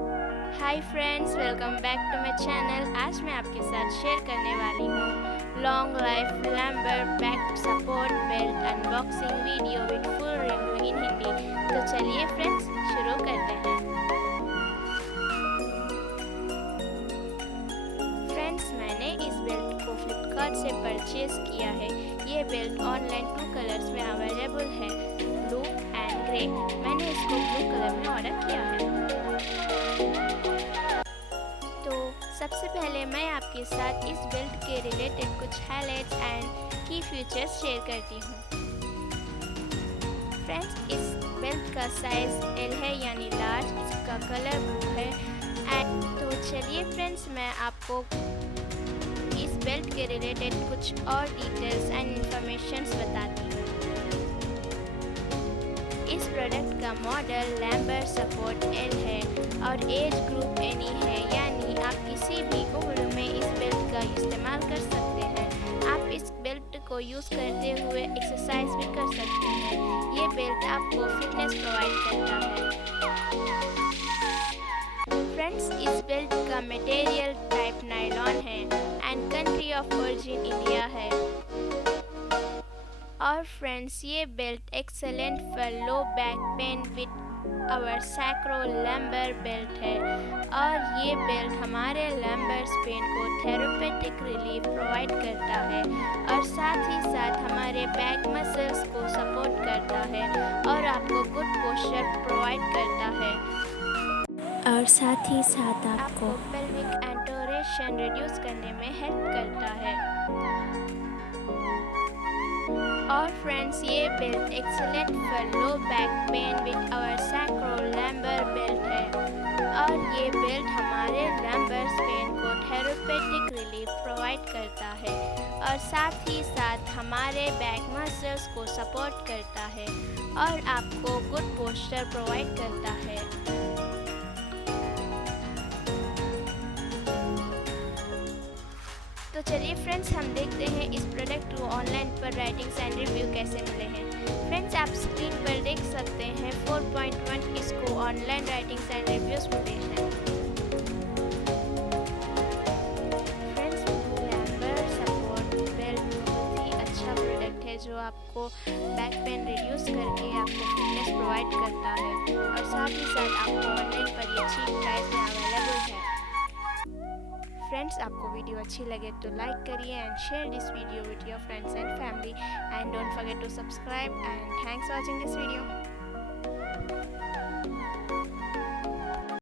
Hi friends, welcome back to my channel. आज मैं आपके साथ शेयर करने वाली हूँ long life lumbar back support belt unboxing video with full review in Hindi. तो चलिए फ्रेंड्स, शुरू करते हैं। फ्रेंड्स, मैंने इस बेल्ट को फ्लिपकार्ट से परचेज किया है। ये बेल्ट ऑनलाइन 2 कलर्स में अवेलेबल है, ब्लू एंड ग्रे। मैंने इसको ब्लू कलर में ऑर्डर किया है। तो सबसे पहले मैं आपके साथ इस बेल्ट के रिलेटेड कुछ हाइलाइट्स एंड की फीचर्स शेयर करती हूँ। फ्रेंड्स, इस बेल्ट का साइज एल है यानी लार्ज, इसका कलर ब्लू है। एंड तो चलिए फ्रेंड्स, मैं आपको इस बेल्ट के रिलेटेड कुछ और डिटेल्स एंड इंफॉर्मेशंस बताती हूँ। इस प्रोडक्ट का मॉडल लैम्बर सपोर्ट एल है और एज ग्रुप एनी है, यानी आप किसी भी उम्र में इस बेल्ट का इस्तेमाल कर सकते हैं। आप इस बेल्ट को यूज़ करते हुए एक्सरसाइज भी कर सकते हैं। ये बेल्ट आपको फिटनेस प्रोवाइड करता है। फ्रेंड्स, इस बेल्ट का मटेरियल टाइप नायलॉन है and country of origin India है। और फ्रेंड्स, ये belt excellent for low back pain with our sacro lumbar belt है। और ये बेल्ट हमारे लैम्बर पेन को थेरेपेटिक रिलीफ प्रोवाइड करता है और साथ ही साथ हमारे बैक मसल्स को सपोर्ट करता है और आपको गुड पोस्चर प्रोवाइड करता है और साथ ही साथ आपको पेल्विक एंटोरेशन रिड्यूस करने में हेल्प करता है। और फ्रेंड्स, ये belt excellent for low back pain with our sacro lumbar belt है। और ये बेल्ट हमारे लैम्बर पेन को थेरेपेटिक रिलीफ प्रोवाइड करता है और साथ ही साथ हमारे बैक मसल्स को सपोर्ट करता है और आपको गुड पोस्चर प्रोवाइड करता है। तो चलिए फ्रेंड्स, हम देखते हैं इस प्रोडक्ट को ऑनलाइन पर राइटिंग्स एंड रिव्यू कैसे मिले हैं। फ्रेंड्स, आप स्क्रीन पर देख सकते हैं 4.1 इसको ऑनलाइन राइटिंग्स एंड रिव्यूज मिले हैं। फ्रेंड्स, लैम्बर सपोर्ट बेल्ट बहुत ही अच्छा प्रोडक्ट है जो आपको बैक पेन रिड्यूस करके आपको फिटनेस प्रोवाइड करता है और साथ ही साथ आपको ऑनलाइन पर ये चीप प्राइस में अवेलेबल है। फ्रेंड्स, आपको वीडियो अच्छी लगे तो लाइक करिए and share this video with your friends and family and don't forget to subscribe and thanks for watching this video.